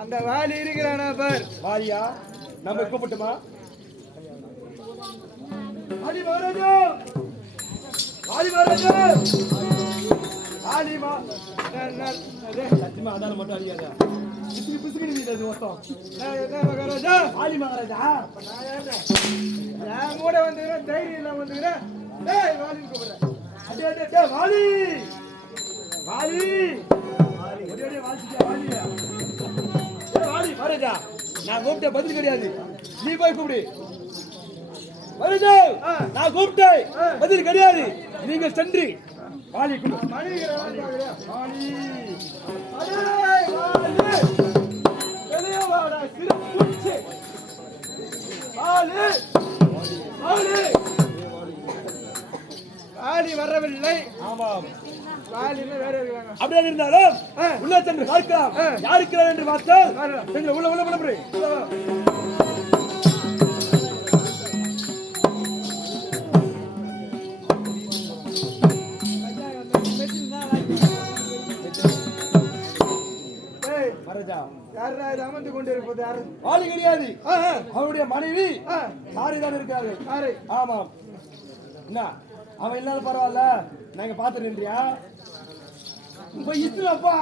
அந்த வாலி இருக்கிறானா பார். வாலியா நம்ம கூப்பிட்டுமா? வாலி மகாராஜா ஆலிமா சத்தியமா அதால மட்டும் அடிக்காத. பிசுக்கு நீ அது மொத்தம். மகாராஜா ஆலி மகாராஜா நான் கூட வந்துக்கிறேன், தைரியம் இல்லாம வந்துக்கிறேன். வாலின்னு கூப்பிடுறேன். வாலி வாலி ஒரே வாலியா வாலி மகாராஜா நான் கூப்பிட்ட பதில் கிடையாது. நீ போய் கூப்பிடு. மகாராஜா நான் கூப்பிட்டேன் பதில் கிடையாது. நீங்க சென்று வாலி கூப்பிடு. வாலி வரவில்லை. ஆமாம் வாலின்னு வேற இருக்காங்க. அப்படியே இருந்தாலும் உள்ள சென்று பார்க்கலாம். யாருக்கிறார் என்று பார்த்தால் உள்ள உள்ள உள்ள அமர்ந்து கொண்டிருப்பது வாலி கிடையாது. அவனுடைய மனைவி சாரிதான் இருக்கார்கள். ஆமாம் என்ன அவன் இல்லாத பரவாயில்ல, நாங்க பாத்துருந்தியா இத்துலப்பா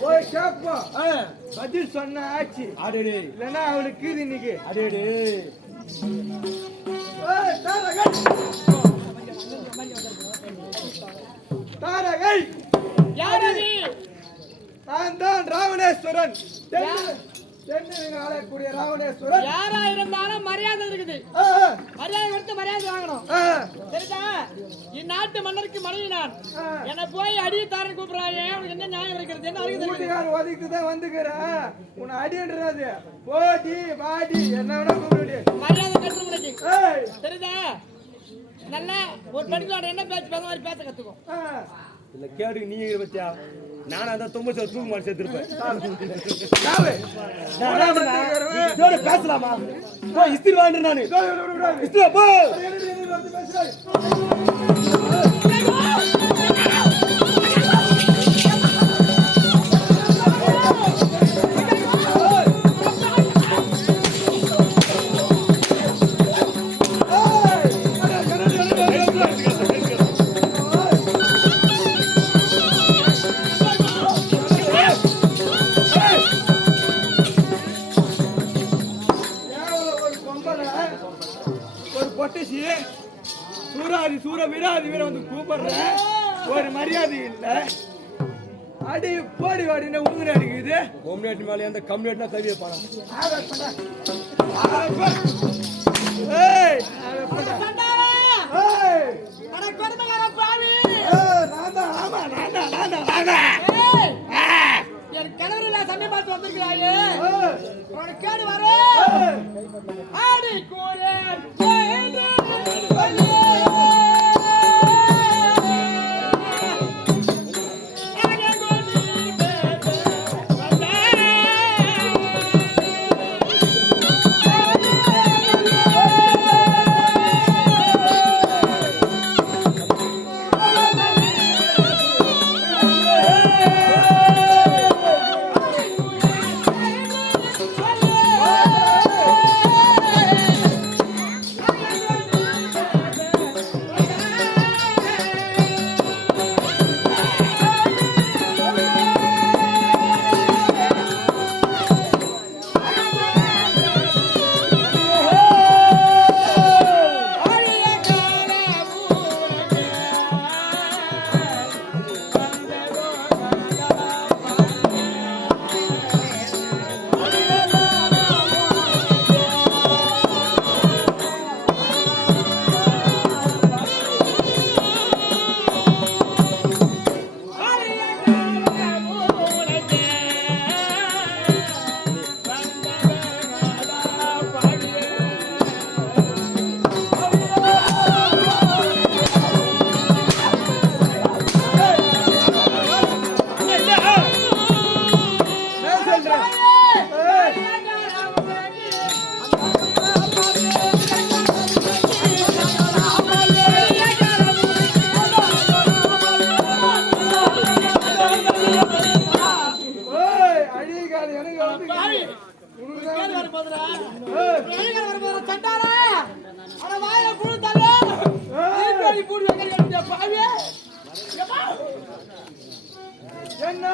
போய் கேப்போம். பதில் சொன்ன ஆச்சு. அடேடே இல்லன்னா அவளுக்கு இன்னைக்கு அடேடே தாரகை யாரது? நான் தான் ராவணேஸ்வரன். ஆளக்கூடிய ராவணேஸ்வரன். யாரா இருந்தாலும் மரியாதை இருக்குது. மரியாதை கொடுத்து மரியாதை வாங்கணும். சரிதா? இந்நாட்டு மன்னருக்கு மனைவி நான். என்ன போய் அடி தாரன் கூப்பிடுறாங்க. உனக்கு என்ன நியாயம் இருக்கிறது? என்ன வீட்டுக்காரன் ஒதுக்கிட்டு வந்துக்கிறேன். உன்னை அடின்றது போடி வாடி என்ன வேணா கூப்பிடு. மரியாதை கற்று உனக்கு. சரிதா? நல்ல ஒரு படிக்கோட என்ன பேச்சு பேச மாதிரி பேச கத்துக்கோ. இல்ல கேடு நீ பத்தியா நானும் அந்த 9 தூக்கு மாடி சேர்த்திருப்பேன். பேசலாமா? இஸ்திரி வாண்டு நானு இஸ்திரி போ. ஒரு மரியாதை இல்ல. அடி போடி வாடின உயிர் அடிக்குது. கோம்னேட் மேல அந்த கம்னேட்னா கவிய பாடா. ஏய் சண்டாரா ஏய் அட கொடுமகார பாவி. நான்தான். ஆமா நான்தான். ஏய் என் கணவரில சண்டை பார்த்து வந்திருக்காயே. உனக்கு கேடு வர ஆடி கோரே போயிடு பலே.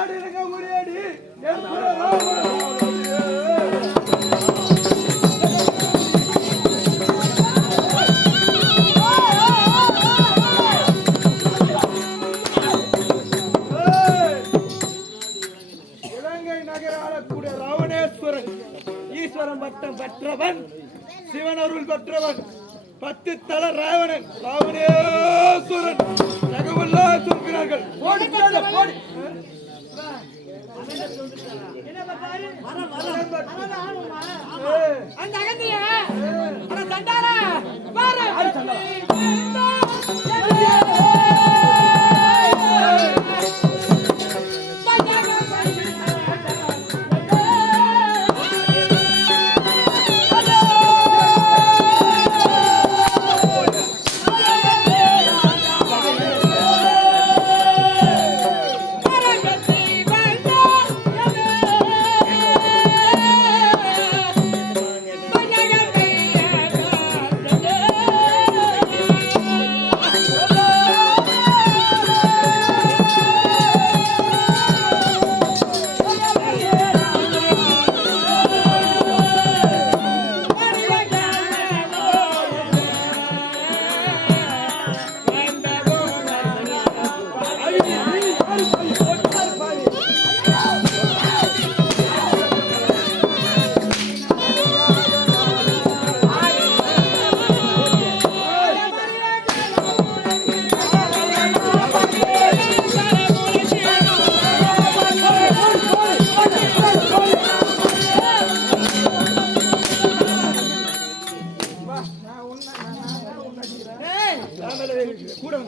நாடு இருக்க முடியாடி ராவணன் ஈஸ்வரன் பட்டம் பெற்றவன் சிவன் அருள் பெற்றவன் 10 தல ராவணன் ராவணேஸ்வரன் தகவல்லாம் சொல்கிறார்கள் அந்த அகந்திய சண்டார பாரு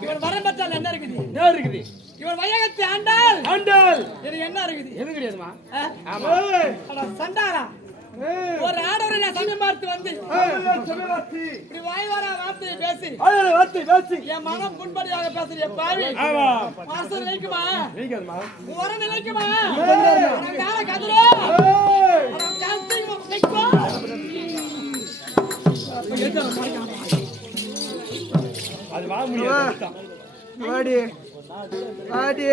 இவன் வரம்பற்றால் என்ன இருக்குது இவன் வையகத்தை ஆண்டால் எனக்கு என்ன இருக்குது எது கிடையாதுமா சண்டாரா ஒரு ஆடவரை நான் சமயம் பார்த்து வந்து இப்படி வாய் வர வார்த்தையை பேசி என் மனம் புண்படியாக பேசுறிய பாவி மனசு நினைக்குமா உர நினைக்குமா கதிரோ அது வாங்க முடியாது ஆடி ஆடி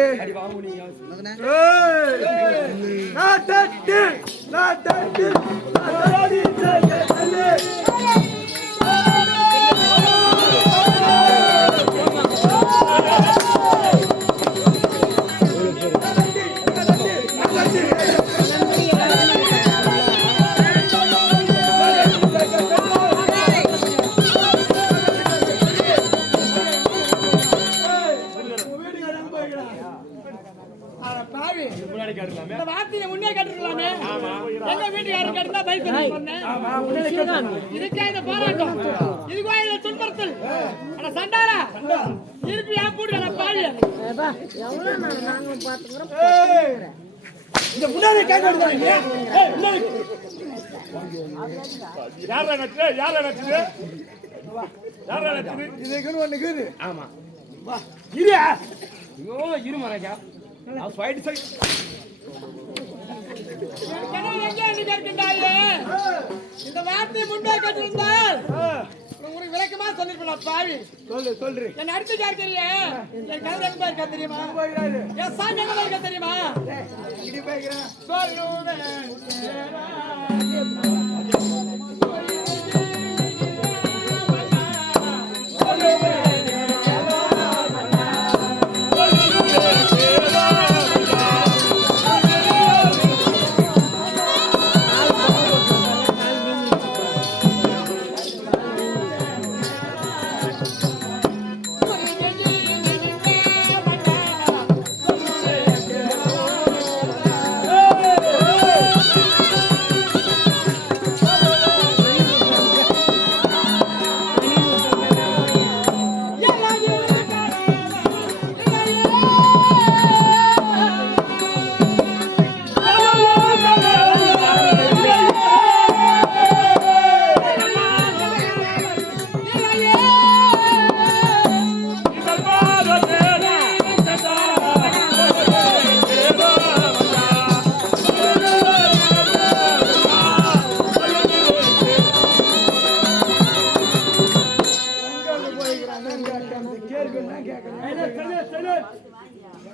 நாட்டட்டு முன்னே கேட்டுக்கலாமே எங்க வீட்டுக்காரர் கேட்டா பைக் இதுக்கே இந்த போராட்டம் இதுக்கு இந்த துன்புறுத்தல் ஆனா சண்டாரா இருப்பி ஏன் கூடுற பாவி இந்த முன்னாடி கேட்க இதுக்குன்னு ஒண்ணு இருக்குது ஆமா இரு இரு மரஜா சைடு சைடு இந்த வார்த்தையை முன்பே கேட்டிருந்தால் உங்களுக்கு விளக்கமா சொல்லிருப்பா பாவி சொல்லு என்ன அடுத்து கேட்கறிய என் கதை எங்க போயிருக்கா தெரியுமா என் சாமி எங்க போயிருக்கா தெரியுமா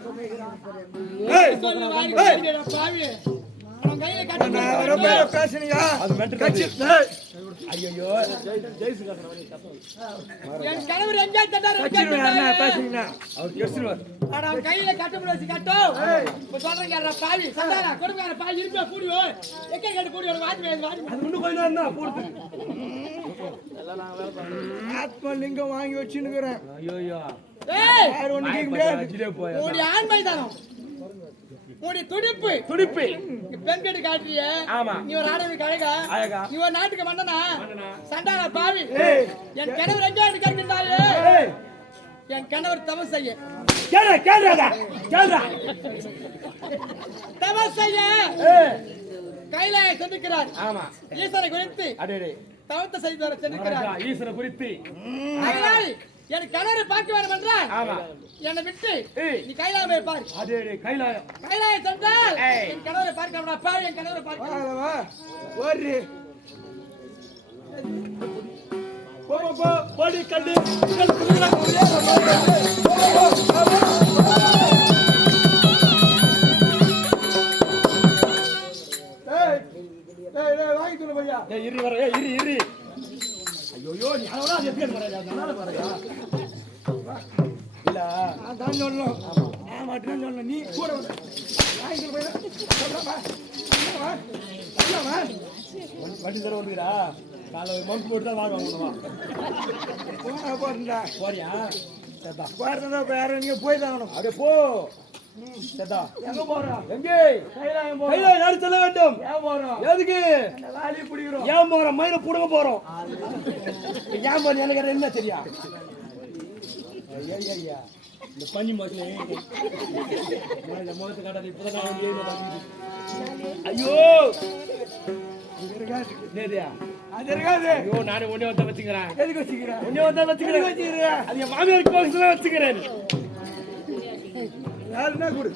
சொல்லி வாங்கி போயிடுடா பாவி. அவன் கையில கட்டு. ரொம்ப பேசுனியா அது மென்டல் கட்சி ஐயோ ஜெயிசு என் கணவர் எங்க தட்டாரு பேசுனீங்க அவர் கெடுத்துருவார். ஆனா அவன் கையில கட்ட முடியாது கட்டும். இப்ப சொல்றீங்க பாவி சண்டாரா கொடுக்கார பாவி இருப்பே கூடியோ எக்க கேட்டு கூடியோ வாடி வாடி. அது இன்னும் கொஞ்ச நேரம் தான் போடுது. ஆத்மலிங்கம் வாங்கி வச்சுன்னுக்குறேன். ஐயோ ஏய் யார் ஒண்ணு கேட்க முடியாது. அஜிலே போய் ஓடி ஆண்மை தானம். ஓடி துடிப்பு. துடிப்பு பெண் கேட்டு காட்டுறியே. ஆமா. நீ ஒரு ஆடவனுக்கு அழகா. அழகா. நீ ஒரு நாட்டுக்கு மன்னனா. சண்டாரா பாவி. ஏய் என் கணவர் எங்க கேட்கின்றாயே. ஏய் என் கணவர் தவம் செய்ய. கேளுடா தவம் செய்ய. ஏய் கையில சென்றிருக்கிறார். ஆமா ஈஸ்வரை குறித்து அடேடே தவத்தை செய்து வர சென்றிருக்கிறார். ஈஸ்வர குறித்து அதனால் என் கணவரை பார்க்க வேண்டும் என்றால் ஆமா என்னை விட்டு ஏய் நீ கைலாய பாரு. அடேடே கைலாயம் கைலாய சென்றால் ஏய். என் கணவரை பார்க்க பாரு. என் கணவரை பார்க்க வா ஓடி போ போடி கண்டு ஏய் ஏய் ஏய் வாங்கி தூள பையா ஏய் இரி வர ஏய் இரி ஐயோ நீ அவளா எப்படி வரயா நானே வரயா இல்ல அதான் சொல்லணும் நான் மட்டும் சொல்லணும் நீ கூட வந்து வாங்கி தூள பையா சொல்லமா சொல்லமா வண்டி தர வந்துடா காலை மவுண்ட் போட்டு தான் வாங்குவாங்க போனா போறா போறியா சேதா போறதா வேற நீங்க போய் தான் ஆகணும் அடே போ சேதா எங்க போறோம் எங்கே கைலாயம் போறோம் கைலாயம் யாரு செல்ல வேண்டும் ஏன் போறோம் எதுக்கு அந்த லாலி பிடிக்கிறோம் ஏன் போறோம் மயில புடுங்க போறோம் ஏன் போறோம் எனக்கு என்ன தெரியா ஐயா இந்த பஞ்சு மாசல இந்த முகத்தை காட்டாது இப்பதான் நான் ஐயோ இது இருக்காது நேரியா அது இருக்காது ஐயோ நானே ஒண்ணே வந்தா வச்சுக்கிறேன் எதுக்கு வச்சுக்கிறேன் ஒண்ணே வந்தா வச்சுக்கிறேன் அது என் மாமியாருக்கு பக்கத்துல வச்சுக்கிறேன் யாருன்னா கொடு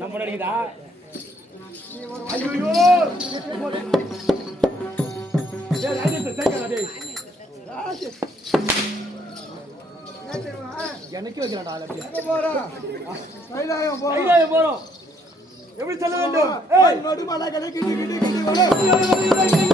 நம்ம நடிக்குதா ஐயோ எனக்கு வைக்கிறாடா எங்க போறோம் கைலாயம் போறோம் கைலாயம் போறோம் எப்படி செல்ல வேண்டும் ஏய் நடுமலை கடை கிட்டி கிட்டி கிட்டி வர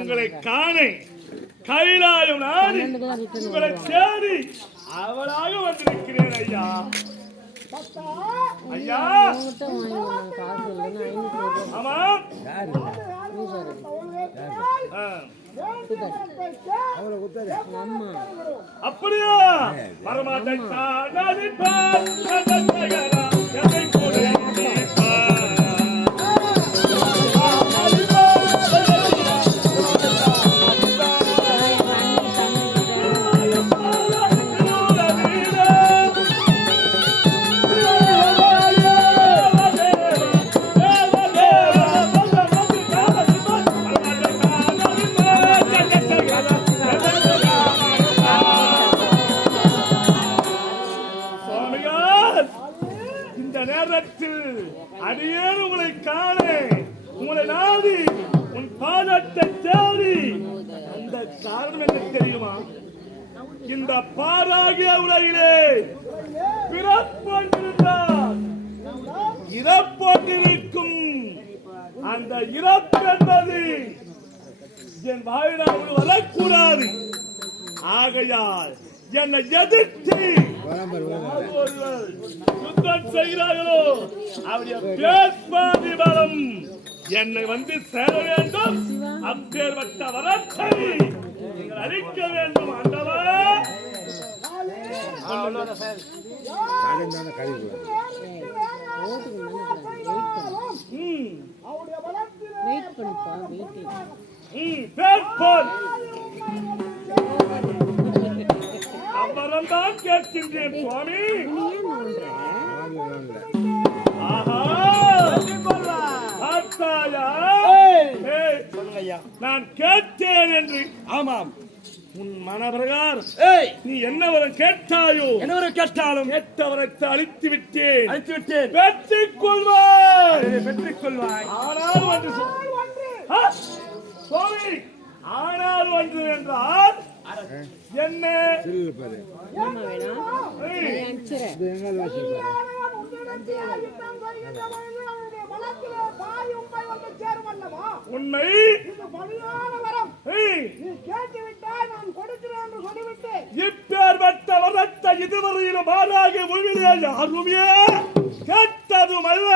உங்களை காண கைலாயம் நாடி உங்களை தேடி அவளாக வந்திருக்கிறேன் ஐயா ஐயா ஆமாம் அப்படியா வரமாட்டேன் அடியேன் உங்களை காண உங்களை நாடி உன் பாதத்தை தேடி அந்த காரணம் என்ன தெரியுமா? இந்த பாராகிய உலகிலே பிறப்பொன்றிருந்தால் இறப்பொன்றிருக்கும். அந்த இறப்பு என்பது என் வாழ்நாள் வரக்கூடாது. ஆகையால் என்னை எதிர்த்து யுத்தம் செய்கிறார்களோ அவருடைய பேர்பாதி பலம் என்னை வந்து சேர வேண்டும். அப்பேற்பட்ட வரத்தை நீங்கள் அளிக்க வேண்டும். ஆண்டவா, அப்புறம் தான் கேட்கின்றேன் சுவாமி. நான் கேட்டேன் என்று. ஆமாம், உன் மனப்பிரகாரம் நீ என்ன வரம் கேட்டாயோ, என்ன வரம் கேட்டாலும் கேட்டவரத்தை அழித்து விட்டேன். பெற்றுக் கொள்வாய். ஆனால் ஒன்று சுவாமி, ஆனால் ஒன்று என்றால் என்ன? உண்மை இப்பேற்பட்ட வரத்தை இதுவரையிலும் மாறாக உண்மையிலே யாருமே கேட்டதும் அல்ல,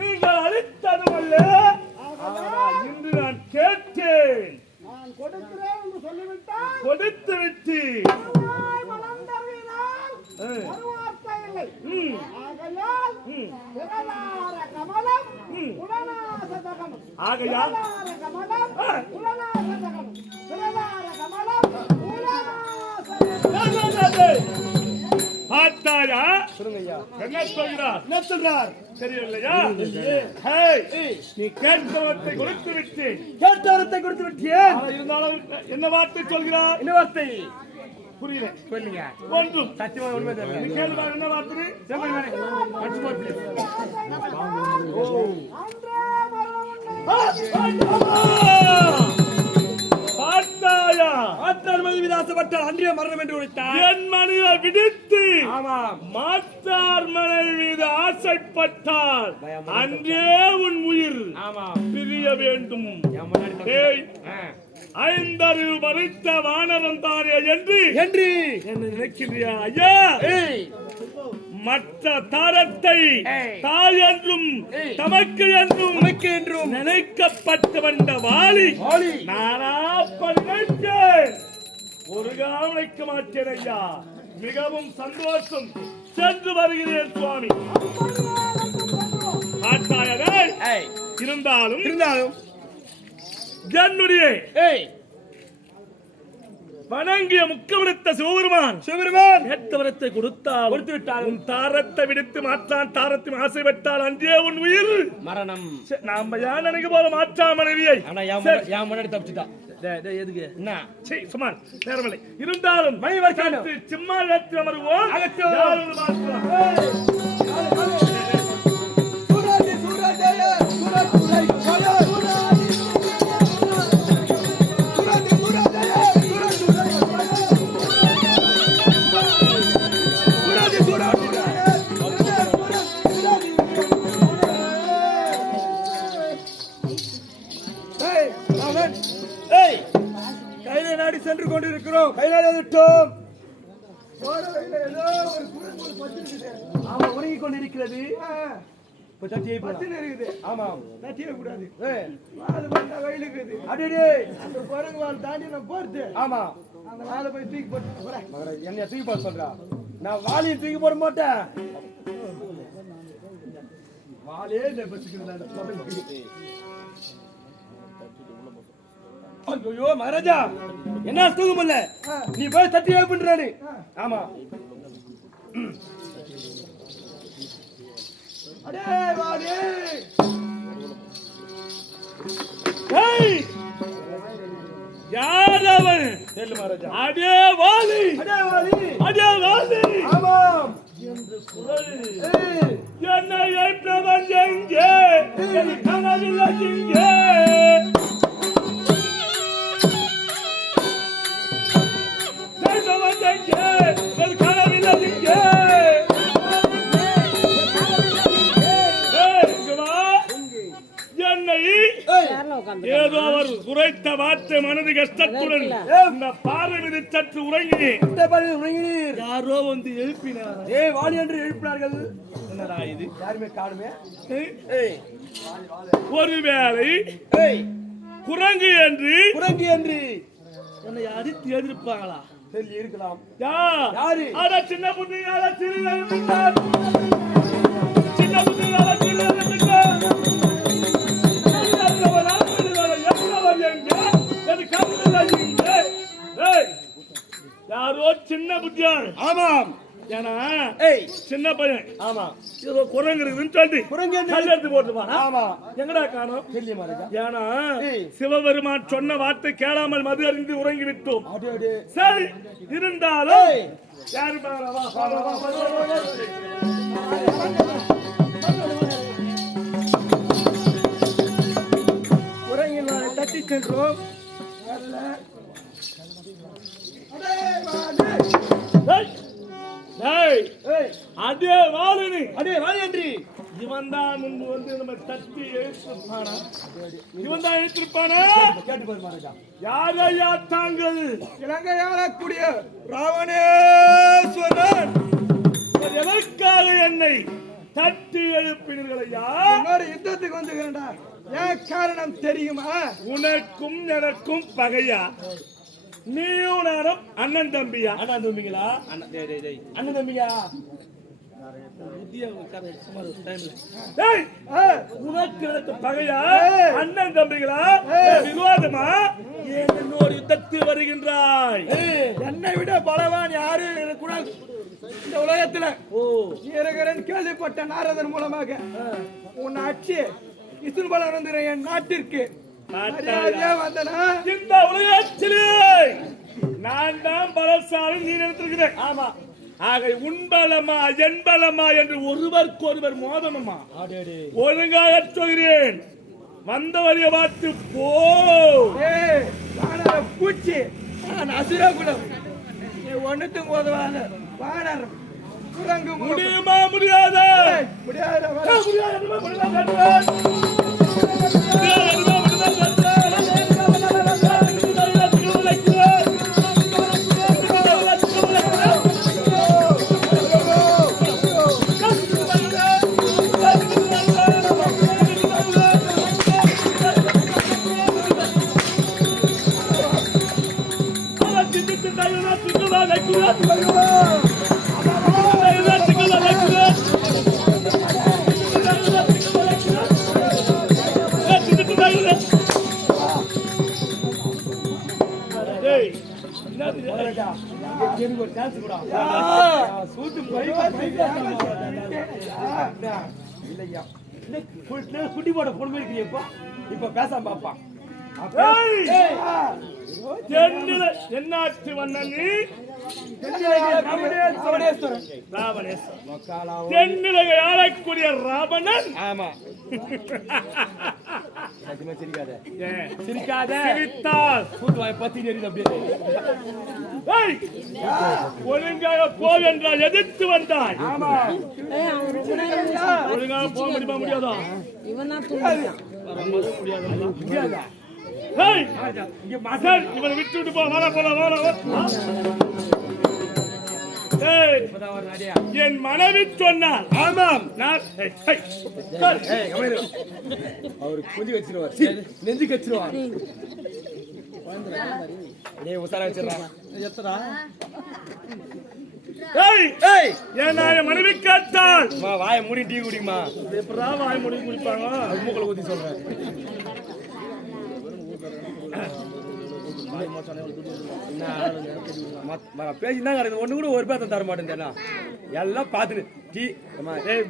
நீங்கள் அளித்ததும் அல்ல. இன்று நான் கேட்டேன், கொடுத்து விட்டு ஆகையால் பார்த்தாயா? என்ன சொல்கிறார்? என்ன சொல்றார் தெரியவில்லையா? நீ கேட்டவரத்தை கொடுத்து விட்டேன். கேட்டவரத்தை கொடுத்து விட்டேன். இருந்தாலும் என்ன வார்த்தை சொல்கிறார்? என்ன வார்த்தை புரியல? சொல்லுங்க. ஒன்றும் சத்தியமா உண்மை தெரியல. கேளுமா, என்ன வார்த்தை? பார்த்தாயா? ஆசைப்பட்டால் அன்றைய மரணம் என்று உரைத்தார். என் மனித விடுத்து மாற்றார் மனைவி மீது ஆசைப்பட்டால் அன்றே உன் உயிர் பிரிய வேண்டும். ஐந்தறிவு மறைத்த வானரம் தானே என்று என்ன நினைக்கிறியா? ஐயா, மற்ற தாரத்தை தாய் என்றும் தமக்கு என்றும் நினைக்கப்பட்டு வந்த வாலி நானா நினைத்தேன். ஒரு காலம் நினைக்க மாட்டேன் ஐயா. மிகவும் சந்தோஷம். சென்று வருகிறேன் சுவாமி. இருந்தாலும் என்னுடைய வணங்கிய முக்கமிருத்த சிவபெருமான் ஏற்றவரத்தை கொடுத்து விட்டால் உன் தாரத்தை விடுத்து மாற்றான் தாரத்தை ஆசைப்பட்டால் அன்றே உன் உயிர் மரணம். நாம யான் நினைக்க போல மாற்றா மனைவியை எதுக்கு என்ன சுமார் நேரமில்லை. இருந்தாலும் சும்மா அமருவோம். கையில நாடி சென்று கொண்டிருக்கிறோம். கையில விட்டோம். உறங்கிக் கொண்டிருக்கிறது. என்ன தூக்கி போட சொல்றா? நான் வாலியை தூக்கி போட மாட்டேன். வாலே ஐயோ மகாராஜா, என்ன தூக்க முடியல? நீ போய் தட்டி பண்றாரு. ஆமா, அடே வாலே, யார் அவன்? சொல்லு மகாராஜா. அடே வாலி, அடே வாலி, அடே வாலி. ஆமாம் என்று குரல் என்னை ஏற்றவன் எங்கே என் கனவில்லை இங்கே ஏற்றவன் எங்கே என் கனவில்லை இங்கே என்னை ஏதோ அவர் குறைத்த வார்த்தை மனது கஷ்டத்துடன் இந்த பார்வை மீது சற்று உறங்கினேன். யாரோ வந்து எழுப்பினார். வாலி என்று எழுப்பினார்கள். என்னடா இது? யாருமே காணுமே. ஒருவேளை குரங்கு என்று என்னை அடித்து எதிர்ப்பாங்களா? சொல்லி இருக்கலாம். யாரு? அட சின்ன புத்தி சின்ன புத்தி யாரோ சின்ன புத்தியார். ஆமாம். ஏன்னா சின்ன பையன். ஆமா. ஏதோ குரங்கு இருக்குன்னு சொல்லி கல் எடுத்து போட்டுப்பா. ஆமா. எங்கடா காணோம்? ஏன்னா சிவபெருமான் சொன்ன வார்த்தை கேளாமல் மது அறிந்து உறங்கி விட்டோம். சரி இருந்தாலும் யாரு உறங்கினாரை தட்டி சென்றோம். அதே வாழனி என்று இவன் தான் முன்பு வந்து நம்ம தட்டி எழுத்திருப்பானா? இவன் தான் எழுத்திருப்பானா? யாரையா தாங்கள்? இலங்கையாளக்கூடிய ராவணேஸ்வரன் எதற்காக என்னை தட்டி எழுப்பினீர்கள் ஐயா? யுத்தத்துக்கு வந்து ஏன் காரணம் தெரியுமா? உனக்கும் எனக்கும் பகையா? நீயும் நானும் அண்ணன் தம்பியா? அண்ணன் தம்பிங்களா? அண்ணன் தம்பியா? உனக்கு எனக்கு பகையா? அண்ணன் தம்பிகளா? விவாதமா? என்னோடு யுத்தத்தில் வருகின்றாய்? என்னை விட பலவான் யாரு கூட இந்த உலகத்துல இருக்கிறேன் கேள்விப்பட்ட நாரதன் மூலமாக உன் ஆட்சி இசுன்பலம் வந்து என் நாட்டிற்கு வந்தனா இந்த உலகத்திலே நான் தான் பலசாலி நீ நினைத்திருக்கிறேன். ஆமா. ஆக உன்பலமா என்பலமா என்று ஒருவருக்கு ஒருவர் மோதனமா? ஒழுங்காக சொல்கிறேன். வந்த வழியை பார்த்து போ. பூச்சி அசுரகுலம் ஒன்னுத்துக்கு உதவாத வானர் குரங்கு முடியுமா? முடியாத குட்டி போட பொண்ணு இருக்கிறியப்பா. இப்ப பேசாம பாப்பா. என்னாச்சு வண்ணன்? தென்னிலகை ஆளக்கூடிய ராவணன். ஆமா. சிரிக்காத. சிரித்தால் ஒழுங்காக போ என்றால் எதிர்த்து வந்தாய். ஒழுங்காக போக முடியுமா? முடியாதா? முடியாதா? இவனை விட்டு போ. என் மனைவி சொன்னார். ஆமாம். அவரு புதி வச்சிருவார். நெஞ்சு கச்சிருவார். உசாரா வச்சிடறான். என் மனைவி கேட்டால் வாய மூடி டீ குடிமா. எப்படா வாய மூடி குடிப்பாங்க? மூக்களை ஊத்தி சொல்றேன். பேசிதான் கிடக்குது ஒண்ணு கூட ஒரு பேர் தர மாட்டேன் எல்லாம் பாத்துட்டு டீ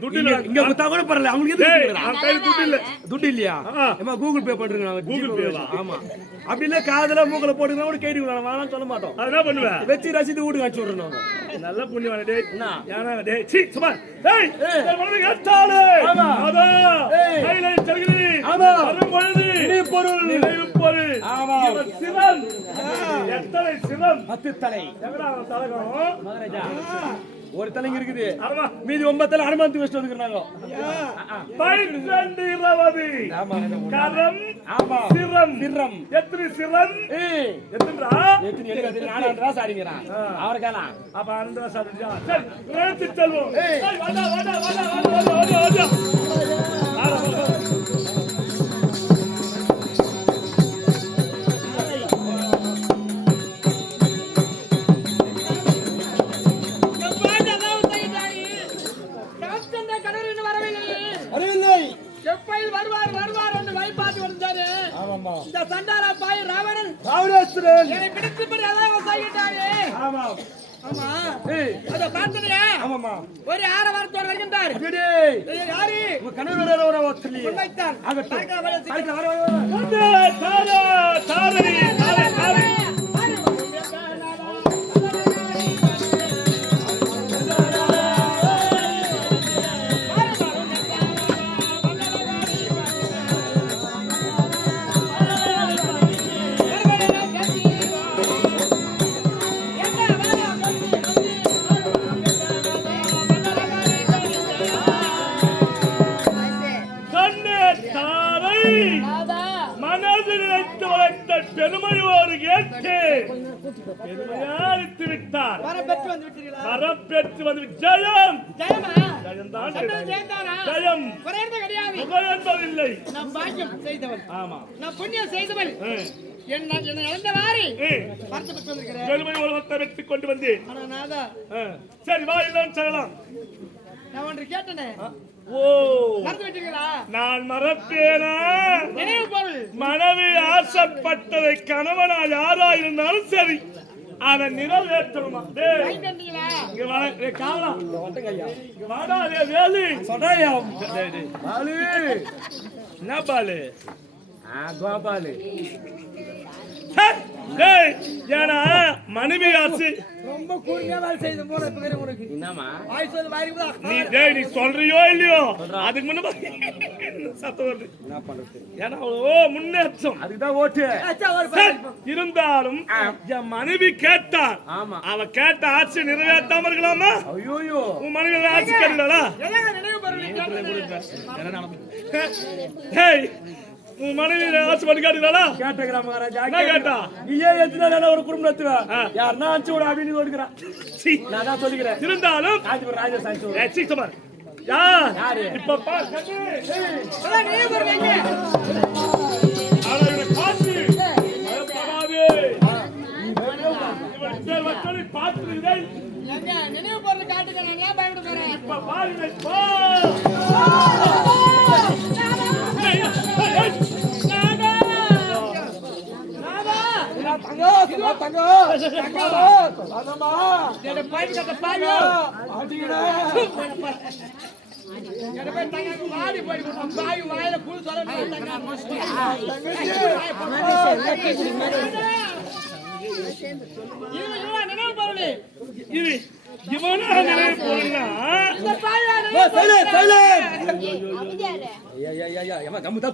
துட்டு இல்ல இங்க கொடுத்தா கூட பரவாயில்ல அவங்களுக்கு துட்டு இல்ல துட்டு இல்லையா ஏமா கூகுள் பே பண்றீங்க கூகுள் பேவா? ஆமா அப்படி இல்ல காதுல மூக்கல போட்டுனா கூட கேடி விடலாம் வேணாம்னு சொல்ல மாட்டோம். அது என்ன பண்ணுவ? வெச்சி ரசீது வீட்டுக்கு அனுப்பிச்சு விடுறோம். நல்ல புண்ணியவானே டேய். என்ன? யானா டேய் சீ சும்மா டேய் இந்த மனது கேட்டாளே ஆமா அதா கையில செல்கிறீ ஆமா வரும் பொழுது நினைவு பொருள் ஆமா இவன் சிவன் எத்தனை சிவன் 10 தலை எங்கடா அவன் தலகம் மகாராஜா ஒரு தலைங்க இருக்குது ஆமா மீதி 9 தலை அனுமதி வச்சிட்டு வந்துக்கறாங்க. 12 ஆமா கரம் ஆமா சிரம் எத்தனை சிரம் எத்தனைடா எத்தனை எடுக்க நானான்றா சாடிங்கறான் அவர்காலாம் அப்ப அந்த சாடியா சரி எடுத்து செல்வோம் ஏய் வாடா வாடா வாடா வாடா வாடா வாடா இந்த சண்டாரா பாய் ராவணன் என்னை பிடித்துப்படி அதான் சாகிட்டாரே. ஆமா அத பார்த்தனையா ஒரு 6 வாரத்தோட வருகின்றார். யாரு கணவர் வர ஒத்தலி உண்மைத்தான் பெருமையோடு கேட்டு பெருமையாளித்து விட்டார். வரப்பெற்று வந்து ஜெயம் ஜெயம் என்பதில்லை. நம் பாக்கியம் செய்தவன் ஆமா நம் புண்ணியம் செய்தவன் என்னை இழந்தவாறு பெருமையோடு வெற்றி கொண்டு வந்து சரி வா இல்லம் செல்லலாம். நான் ஒன்று கேட்டனே நான் மறப்பேனா? மனைவி ஆசைப்பட்டதை கணவனா யாரா இருந்தாலும் சரி அதை நிறைவேற்றணுமா? என்ன பாலு கோபாலு ஏன்னா மனைவி ஆசை ரொம்ப கூர்மையா வேலை செய்த போல உனக்கு என்னமா நீ சொல்றியோ இல்லையோ அதுக்கு முன்ன சத்தம் வருது. என்ன பண்றது? ஏன்னா முன்னேற்றம் அதுக்குதான் ஓட்டு இருந்தாலும் என் மனைவி கேட்டார். ஆமா அவ கேட்ட ஆட்சி நிறைவேற்றாம இருக்கலாமா? ஐயோ உன் மனைவி ஆட்சி கேட்கலா? உன் மனைவி ஆட்சி பண்ணி காட்டுங்களா? கேட்டுக்கிறா மகாராஜா கேட்டா நீயே எத்தனை ஒரு குடும்பம் நடத்துவ யாருன்னா அனுப்பிச்சு விட அப்படின்னு சொல்லிக்கிறான். நான் தான் சொல்லிக்கிறேன். இருந்தாலும் ராஜா சாய்ச்சி யாரு இப்ப பார்த்து நினைவு பொருள் காட்டுங்க. நான் ஏன் பயப்பட போறேன்? இப்ப பாருங்க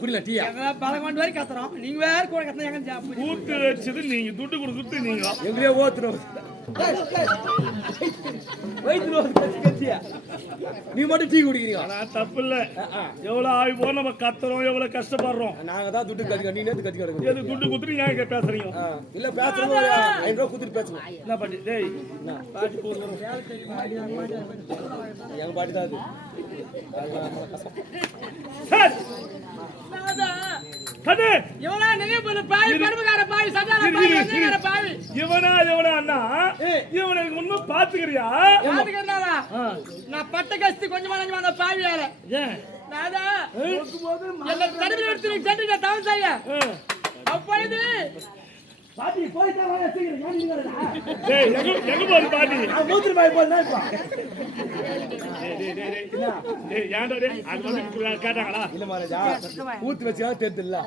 புரியல டீயா நீங்க வேற கூட கூட்டு வச்சது நீங்க துட்டு கொடுத்துட்டு நீங்க எங்கேயோ ஓத்துறோம். நீ மட்டும் டீ குடிக்கிறீங்க. தப்பு இல்ல. எவ்வளவு ஆகி போ நம்ம கத்துறோம் எவ்வளவு கஷ்டப்படுறோம். நாங்க தான் துட்டு கத்தி நீ நேத்து கத்தி கிடக்கு. எது துட்டு குத்துட்டு ஏன் பேசுறீங்க? இல்ல பேசுறோம் 5 ரூபாய் குத்துட்டு பேசுவோம். என்ன பண்ணி டேய் பாட்டி போறோம் எங்க பாட்டி தான் அது. சார் கண்ணே இவனா நினைவு பொருள் பாய் பர்மகார பாய் சதார பாய் வந்தகார பாய் இவனா அண்ணா இவனை முன்ன பாத்துக்கறியா? பாத்துக்கறனால நான் பட்ட கஸ்தி கொஞ்சமா நஞ்சு வந்த பாவியால ஏன் நாதா என்ன தடவி எடுத்து சென்று தவம் செய்ய அப்பொழுது பாட்டி போயிட்டா வாங்க சீக்கிரம் ஏன் நீங்க வரடா டேய் எங்க போற பாட்டி மூத்திர பாய் போறதா இப்ப டேய் ஏன்டா டேய் அது வந்து கேட்டாங்களா இல்ல மகாராஜா கூத்து வச்சா தெரியல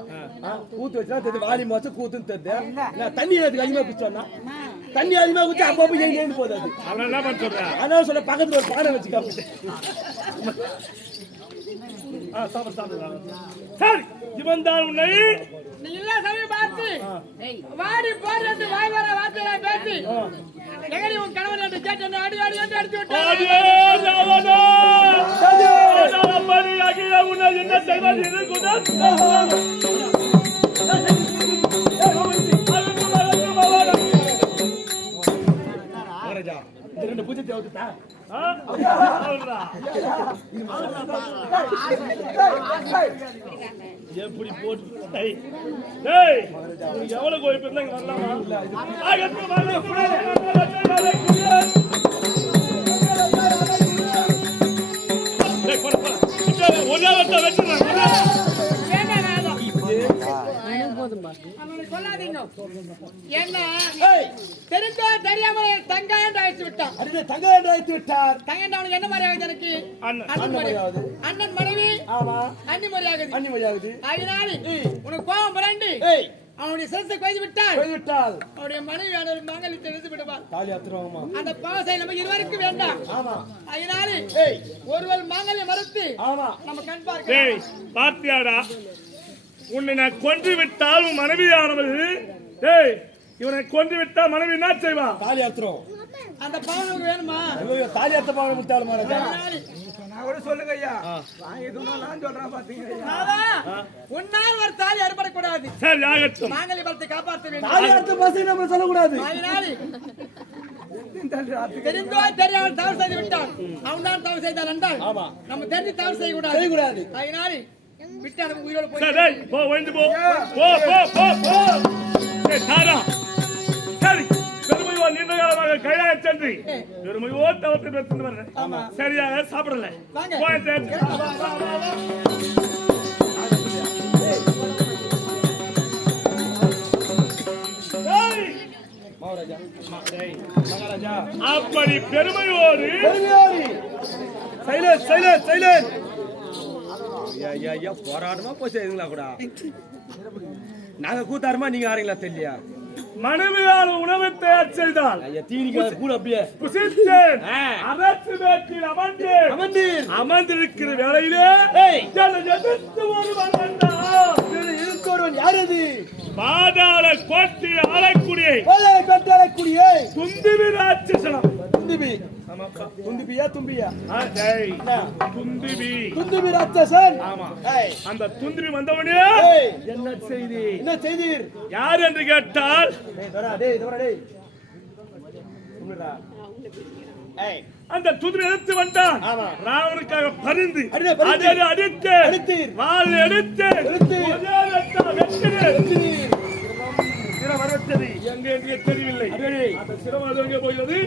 கூத்து வச்சா தெரியல வாலி மாசம் கூத்துன்னு தெரியல நான் தண்ணி அதுக்கு அதிகமா குடிச்சோம்னா தண்ணி அதிகமா குடிச்சு அப்பப்போ ஏன் போகுது அது அவன் என்ன பண்ண சொல்றா அதான் சொல்ல பக்கத்துல ஒரு பானை வச்சுக்க சரி இவன் தான் உன்னை நீ இல்ல சமய பார்த்து வாடி போறது வாய் வர வார்த்தை பேசி எங்கடி உன் கணவன் என்று கேட்டு அடி அடி என்று அடிச்சு விட்டான் உன்னை என்ன செய்வது மகாராஜா இந்த ரெண்டு பூஜை தேவத்துட்டா எப்படி போட்டு எவ்வளவு கோயில் இருந்தாங்க என்ன தெரிந்தோ தெரியாம தங்க என்று அழைத்து விட்டான் தங்க என்று அழைத்து விட்டார் தங்க அவனுக்கு என்ன மாதிரி ஆகுது எனக்கு அண்ணன் மனைவி அண்ணி மாதிரி ஆகுது அண்ணி மொழியாகுது அதனால உனக்கு கோபம் பிறண்டு அவனுடைய சிரசை கொய்து விட்டால் அவனுடைய மனைவி அவனுடைய மகளிர் தெரிந்து விடுவாள் அந்த பாவசை நம்ம இருவருக்கும் வேண்டாம் அதனால ஒருவர் மங்களை மறுத்து நம்ம கண் பார்க்க பார்த்தியாடா உன்னை நான் கொன்று விட்டால் உன் மனைவியானவள் ஏய் இவனை கொன்று விட்டால் மனைவி என்ன செய்வா தாலி அத்துறோம் அந்த பாவனுக்கு வேணுமா தாலி அத்த பாவனை விட்டாலும் நான் கூட சொல்லுங்க ஐயா நான் எதுவும் நான் சொல்றேன் பாத்தீங்க உன்னால் ஒரு தாலி அறுபடக்கூடாது சரி ஆகட்டும் மாங்கலி பலத்தை காப்பாற்ற வேண்டும் தாலி அத்த பாசை நம்ம சொல்லக்கூடாது அதனால தெரிந்தோ தெரியாமல் தவறு செய்து விட்டான் அவன் தான் தவறு செய்தான் என்றால் நம்ம தெரிஞ்சு தவறு செய்யக்கூடாது அதனால விட்டு நம்ம உயிரோடு போய் போ வந்து போ போ போ போ போ தாரா சரி பெருமையோ நீண்ட காலமாக கைலாய சென்று பெருமையோ தவத்தை பெற்று வரேன் சரியாக சாப்பிடல அப்படி பெருமையோடு போராட்டமா போச்சுங்களா கூட நாங்க கூத்தாருமா நீங்க ஆறீங்களா தெரியலையா மனைவியால் உணவை தயார் செய்தால் கூட அப்படியே அரசு வேட்டில் அமர்ந்திருக்கிற வேளையிலே ஒருவன் யாரது பாதாள கோட்டை ஆளக்கூடிய துந்திவி ராட்சசனம் துந்திபியா தும்பியா துந்திவி ராட்சசன் அந்த துந்திவி வந்தவனே என்ன செய்தீர் யார் என்று கேட்டால் அந்த துதிரை எடுத்து வந்தான் ராவனுக்காக பரிந்து அடித்து வாள் எடுத்து வரவச்சது எங்க என்று தெரியவில்லை அந்த சிரமம் எங்கே போகிறது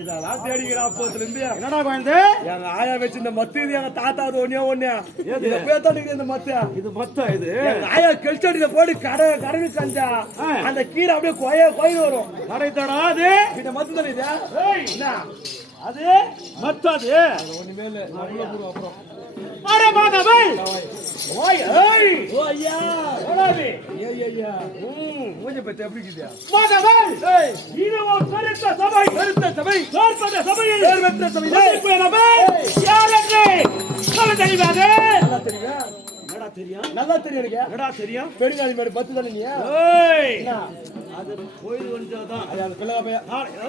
இதெல்லாம் தேடிக்கிறா அப்போத்துல இருந்து. என்னடா குழந்தை? எங்க ஆயா வச்சு இந்த மத்து இது எங்க தாத்தா அது ஒண்ணே இதை பேத்தாடிக்கிற இந்த மத்து இது மொத்தம் இது. எங்க ஆயா கெல்ச்சடியில போட்டு கடனு கஞ்சா அந்த கீரை அப்படியே கோயில் வரும். கடைத்தடா அது. இந்த மத்து தானே இது? ஏய், என்ன அது மொத்தம் அது. ஒண்ணுமே இல்ல. அப்புறம் அட பாகவை. ஓய் ஏய். ஓ ஐயா ஓடாதே. ஐயா மூஞ்ச பத்தி எப்படி இருக்குதா? பாகவை. ஏய் இது ஒரு கருத்த சபை. கருத்த சபை. கருத்த சபையில் கருத்த சபை. யார் என்று சொல்ல தெரியாது. நல்லா தெரியுங்க. என்னடா தெரியும்? நல்லா தெரியும் எனக்கு. என்னடா தெரியும்? பெருங்காலி மேடு பத்து தானே நீ? ஏய். என்ன? அது கோயில் வந்ததான். ஐயா அந்த பிள்ளை பையா.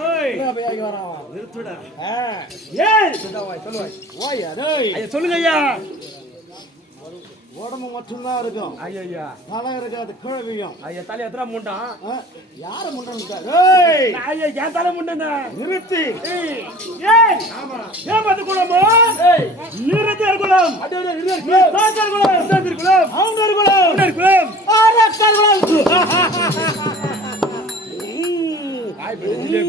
ஏய். பிள்ளை பையா இங்க வரான். நிறுத்துடா. ஏய் ஏய். சொல்லுவாய். ஓய் ஏய். ஐயா சொல்லுங்க ஐயா. உடம்பு மட்டும்தான் இருக்கும். ஐயா தலை இருக்காது கிழவியும். ஐயா தலை எத்தனை முண்டான்? யார முண்டா? ஏய். ஐயா ஏன் தலை முண்டா? நிறுத்தி. ஏய். ஆமா. ஏமது குலமோ? ஏய். நிறுத்தர் குலம். அடே நிறுத்தர் குலம். சாந்தர் குலம். சாந்தர் குலம். அவுண்டர் குலம். அவுண்டர் குலம். ஆரக்கர் குலம். ஆய் பெரிய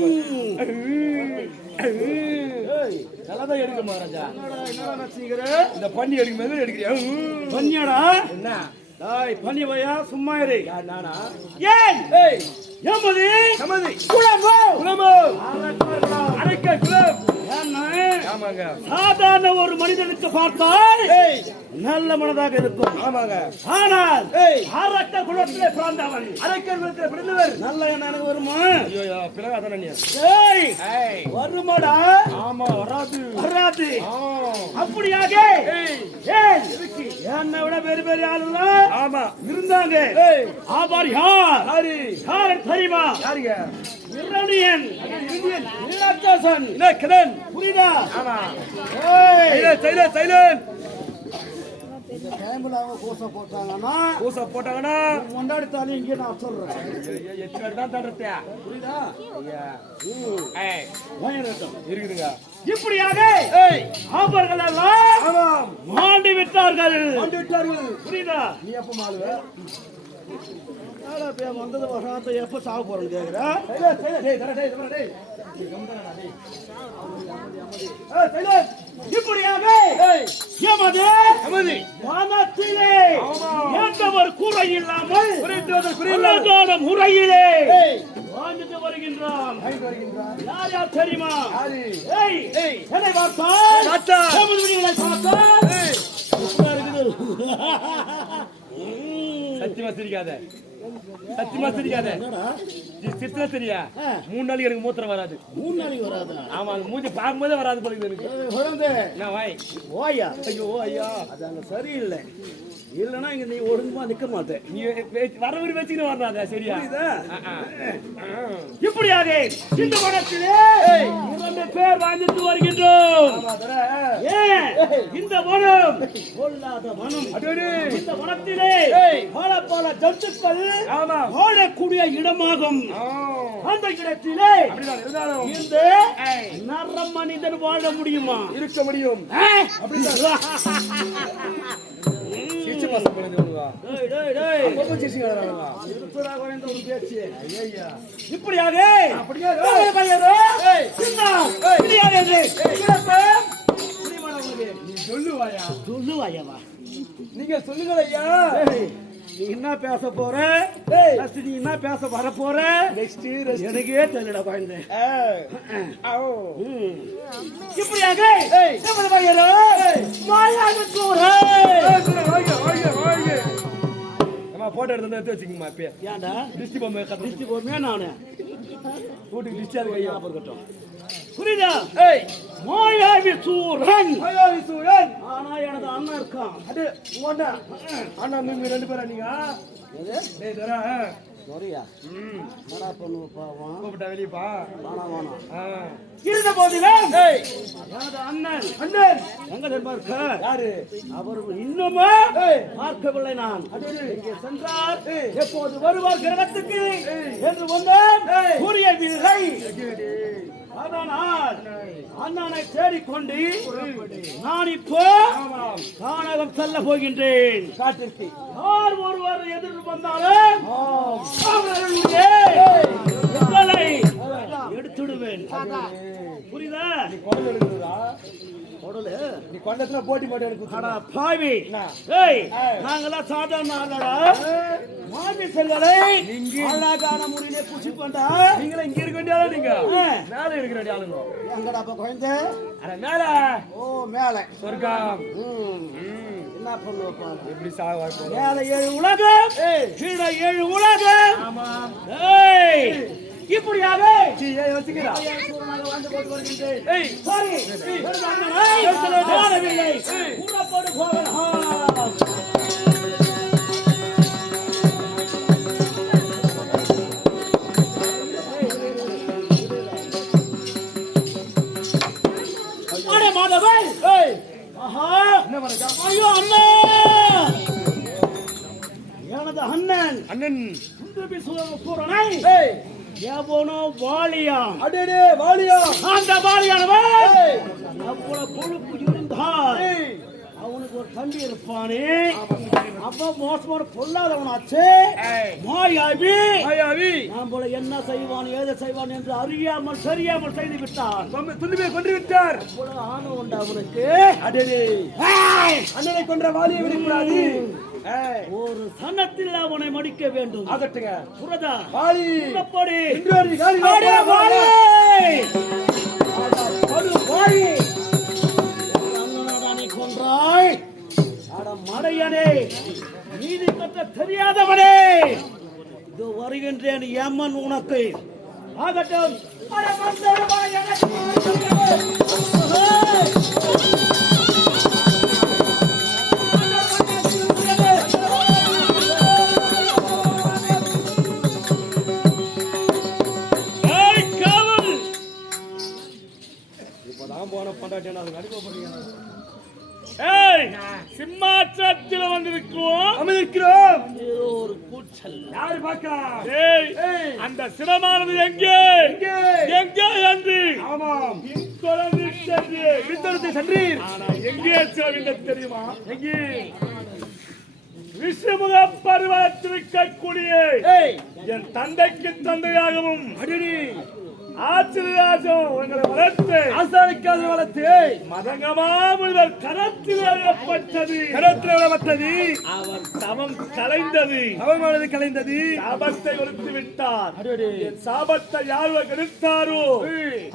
ஏய் நல்லதா எடுக்க மகாராஜா. என்னடா நச்சிங்கற? இந்த பண்ணி எடுக்க மேல எடுக்கறியா? பன்னியாடா? என்ன? டேய் பன்னி பையா சும்மா இரு. நானா? ஏய். ஏய் ஏமது சமதி குலமோ? குலமோ. ஆரக்கர் குலம். அரைக்க குலம். என்ன? ஆமாங்க. சாதாரண ஒரு மனிதனுக்கு பார்த்தால் ஏய் நல்ல மனதாக இருக்கும். ஆமாங்க. ஆனால் ஏய் அரக்க குலத்திலே பிறந்தவன் அரைக்க குலத்திலே பிறந்தவர் நல்ல எனக்கு வருமா? ஐயோ பிறகு அதானே நீ. ஏய் ஏய் வருமாடா? ஆமா வராது. வராது. ஆ அப்படியாக ஏய் ஏய் என்னை விட பெரிய பெரிய ஆளுலாம் ஆமா இருந்தாங்க. ஏய் ஆபார் யார்? யாரு? யார் தெரியுமா? யாருங்க? இரணியன். இளத்தரசன். என்ன கடன்? புரியுதா? ஆமா. ஏய் சைலண்ட் கேம்பில் அவங்க கோச போட்டாங்கன்னா பூசை போட்டாங்கன்னா கொண்டாடித்தாலும் இங்கே நான் சொல்றேன். எத்தனை தான் தடுறத்தியா? புரியுதா? ஏய் பயரட்டம். இருக்குதுங்க. இப்படியாக ஏய் ஆபர்கள் எல்லாம் ஆமாம் மாண்டி விட்டார்கள். வந்து விட்டார்கள். புரியுதா? நீ எப்ப மாளுவ? வந்தது வராத எப்ப சாக போறேன்னு கேக்குற? இப்படியாக எமது வனத்திலே எந்த ஒரு குறை இல்லாமல் அழகான முறையிலே வாழ்ந்துட்டு வருகின்றான். யார் யார் தெரியுமா? ஏய் என்னை பார்த்தால் எமது வீடுகளை பார்த்தால் சத்தியமா சிரிக்காத. சத்தியமா சிரிக்காத. சிரிச்சா தெரியா? 3 நாளைக்கு எனக்கு மூத்திரம் வராது. 3 நாளைக்கு வராது. ஆமா அது மூஞ்சி பார்க்கும்போதே வராது போல எனக்கு. என்ன வாய்? ஓயா ஐயோ ஐயா அது அங்க சரியில்லை. இல்லைன்னா இங்க நீ ஒழுங்கமா நிக்க மாட்டேன். நீ வரவரி வச்சுக்கிட்டு வராத சரியா? இப்படியாக இந்த வனத்திலே 2 பேர் வாழ்ந்துட்டு வருகின்றோம். ஏன் இந்த வனம் கொல்லாத வனம். இந்த வனத்திலே பல ஜந்துக்கள் வாழக்கூடிய இடமாகும். அந்த இடத்திலே இந்த நர மனிதன் வாழ முடியுமா? இருக்க முடியும். இப்படியாக சொல்லுவாயவா? நீங்க சொல்லுங்கள் ஐயா. நீ என்ன பேச போற? நீ என்ன பேச வர போற? எனக்கே தெரியல குழந்தை. இப்படியாக போட்டோ எடுத்து எடுத்து வச்சுக்கோமா. ஏன்டா டிஸ்டி பொம்மை திருச்சி போமே நானு வீட்டுக்கு டிஸ்டி அது கையா இருக்கட்டும். புரியுதா? மாயாவி சூரன். ஆனா எனது அண்ணன் இருக்கான். அது உங்க அண்ணா நீங்க 2 பேரா நீங்க? டேய் தரா சரியா? என்னடா பண்ணுவ பாவம். கூப்பிட்டா வெளியப்பா. வேணாம். இருந்த போதிலும் எனது அண்ணன் எங்க தெரியுமா இருக்க? யாரு? அவர் இன்னும் பார்க்கவில்லை. நான் இங்கே சென்றார் எப்போது வருவார் கிரகத்துக்கு என்று வந்தேன். கூறியவில்லை. அதனால் அண்ணனை தேடிக்கொண்டு நான் இப்போ கானகம் செல்ல போகின்றேன். காட்டிற்கு யார் ஒருவர் எதிர்த்து வந்தாலும் அவர்களுடைய உடலை எடுத்துடுவேன். புரியுதா? நீ குடல் எடுக்கிறதா? உடலு நீ கொண்டத்துல போட்டி போட்டு எனக்கு அடா பாவி. ஏய், நாங்கெல்லாம் சாதாரண ஆளடா. மாமி செல்களை அழகான முறையிலே புசிப்பண்டா. நீங்களே இங்க இருக்க வேண்டிய ஆளு நீங்க. மேல இருக்கிற வேண்டிய ஆளுங்க. எங்கடா அப்ப குழந்தை? அட மேல. ஓ மேல. சொர்க்கம். என்ன பண்ணுவப்பா? எப்படி சாவா போற? மேல 7 உலகம், கீழே 7 உலகம். ஆமா. ஏய், இப்படியாக நீ ஏன் யோசிக்கிறா? சூரனாக வாழ்ந்து போட்டு வருகின்றேன். ஏய், சாரி, வாழவில்லை. கூடப்போடு போகலாம். அடே மாதவை. ஏய், ஆஹா, என்ன பண்ணா? ஐயோ அண்ணா, எனது அண்ணன் அண்ணன். சுந்தரி சூரனை ஏய், எவனோ வாலியாம். அடடே வாலியா. அந்த வாலியானவன் ஏய், அவ்வளவு கொழுப்பு இருந்தால் ஏய், அவனுக்கு ஒரு தம்பி இருப்பானே, அப்ப மோசமான பொல்லாதவனாச்சு. ஏய், மாயாவி மாயாவி. நாம் போல என்ன செய்வான் ஏது செய்வான் என்று அறியாமல் சரியாமல் செய்து விட்டான். துணிமே கொன்று விட்டார். அவ்வளவு ஆணவம் உண்டு அவனுக்கு. அடடே, ஏய், அண்ணனை கொன்ற வாலியை விடக்கூடாது. ஏய், ஒரு சனத்தில் அவனை மடிக்க வேண்டும். ஆகட்டுங்க. புரதா வாலி புறப்படு. இன்றொரு காலி அடே வாலி, அடு வாலி, அண்ணனாதானே கொன்றாய். அட மடையனே, நீதி கட்ட தெரியாதவனே, இது வருகின்றேன் எம்மன் உனக்கு. ஆகட்டும். அட வந்தவா எனக்கு இப்பதான் போன பண்டாட்டியான அதுக்கு அடிக்க போறீங்க. ஏய், சிம்மாசனத்தில் வந்திருக்கிறோம். அமர்ந்திருக்கிறோம். ஏதோ ஒரு கூச்சல். யாரு பாக்கா? ஏய், ஏய், அந்த சிரமானது எங்கே எங்கே? எங்கே என்று ஆமாம். பின்தொடர்ந்து சென்று வித்தரத்தை சென்றீர். ஆனா எங்கே செல்கின்றது தெரியுமா? எங்கே? ரிஷிமுக பருவத்திற்கக்கூடிய ஏய், என் தந்தைக்கு தந்தையாகவும் அடடி ஆச்சரியாகவும் உங்களை வளர்த்து ஆசாரிக்காத வளர்த்து மதங்கமா முதல் கரத்தில் எழுதப்பட்டது. கரத்தில் விடப்பட்டது. அவர் தவம் கலைந்தது. அவமானது கலைந்தது. சாபத்தை கொடுத்து விட்டார். அடடி என் சாபத்தை யார் கெடுத்தாரோ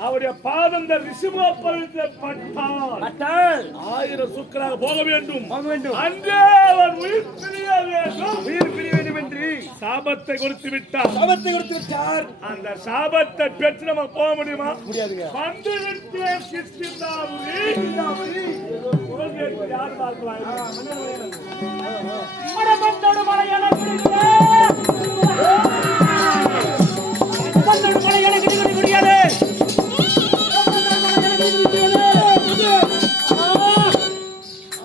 அவருடைய பாதம் இந்த ரிஷிமுக பருவத்தில் பட்டால் பட்டால் 1000 சுக்கராக போக வேண்டும். வாங்க வேண்டும். அன்றே அவர் உயிர் பிரிய வேண்டும். உயிர் பிரிய வேண்டும் என்று சாபத்தை கொடுத்து விட்டார். சாபத்தை கொடுத்து விட்டார். அந்த சாபத்தை பெற்று நம்ம போக முடியுமா? முடியாதுங்க. வந்து விட்டே கிருஷ்ணாபுரி. ஏதோ குரல் கேட்கு யார் பார்க்கலாம்? மடமத்தோடு மலையன பிடிக்கல. மடமத்தோடு மலையன பிடிக்க முடியாது.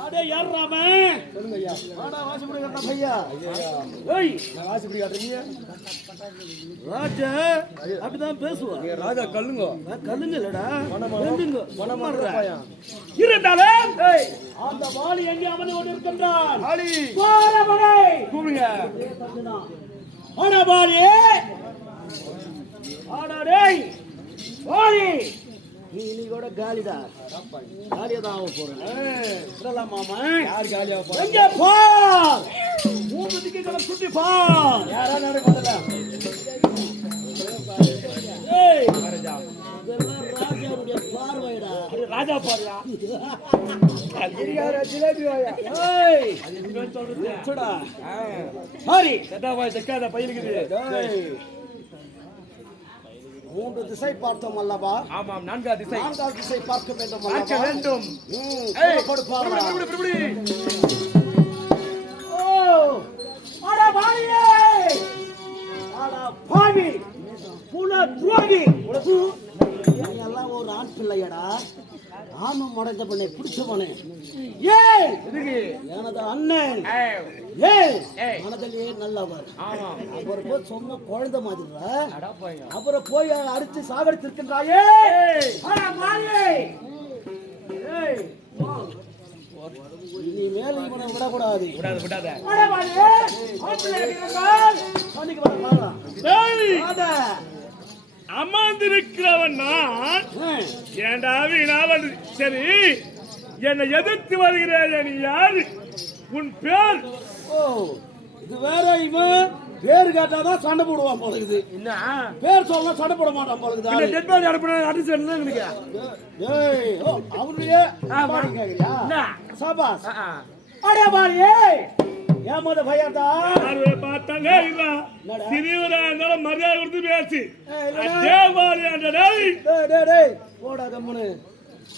அடே யார் ராமே? சொல்லுங்க ஐயா. ஆடா வாசிபுடி கட்ட பையா. ஏய், நான் வாசிப்படி காட்டுறீங்க. ராஜா அப்படிதான் பேசுவா. நீங்க ராஜா கல்லுங்க. கல்லுங்க இல்லடா, மனமரம். ரெண்டுங்க. மனமரம் பையன். இருந்தாலும் அந்த வாலி எங்கே அமர்ந்து கொண்டிருக்கின்றான்? ஆளி வாரவனை கூப்பிடுங்க. ஆனா வாலி, ஆனா டேய் வாலி, நீ கூட காலிடா. காலியதான் ஆக போறேன் மாமா. யார் காலியாக போறா? எங்கே பார், மூணுக்கு சுத்தி பார். யாரா நாடு முதல்ல? ஏய், இதெல்லாம் ராஜாவுடைய பார்வைடா. ராஜா பார்வையா? இருக்கார ஜிலேபி வாயா. ஏய், சுடா. சாரி, சதாபாய் தக்காத பையனுக்குது. ஏய், 3 திசை பார்த்தோம் அல்லவா? ஆமாம், 4 திசை 4 திசை பார்க்க வேண்டும் பார்க்க அல்லவா? வேண்டும். புறப்படு பார்வா. ஓ, அட பாவியே, அட பாவி, புல துரோகி. எல்லாம் ஒரு ஆண் பிள்ளையடா. ஆணும் மடைந்த பண்ணை பிடிச்சவனே. ஏய், எனது அண்ணன் மனதிலே நல்லவர். அவர் போய் சொன்ன குழந்தை மாதிரி அப்புறம் போய் அடிச்சு சாகடித்திருக்கின்றாயே. இனிமேல் இவனை விடக்கூடாது. அமர்ந்திருக்கிறவன் நான். ஏண்டா வீணாவன்? சரி, என்னை எதிர்த்து வருகிறேன். நீ யாரு? உன் பேர்? ஓ, இது வேற. இவன் பேர் கேட்டாதான் சண்டை போடுவான் போல இருக்குது. என்ன பேர் சொல்லலாம் சண்டை போட மாட்டான் போல இருக்குது. டெட் பாடி அனுப்புன அடிச்சு எனக்கு. ஏய், ஓ அவனுடைய பாடி கேக்குறியா? என்ன சபாஸ். அடே பாரியே ஏமாத பையன்டா. யாரே பார்த்தாங்க இல்ல. சிறியவரா இருந்தாலும் மரியாதை கொடுத்து பேசி. அடே பாரி அந்த டேய். டேய் டேய் போடா கம்முனு.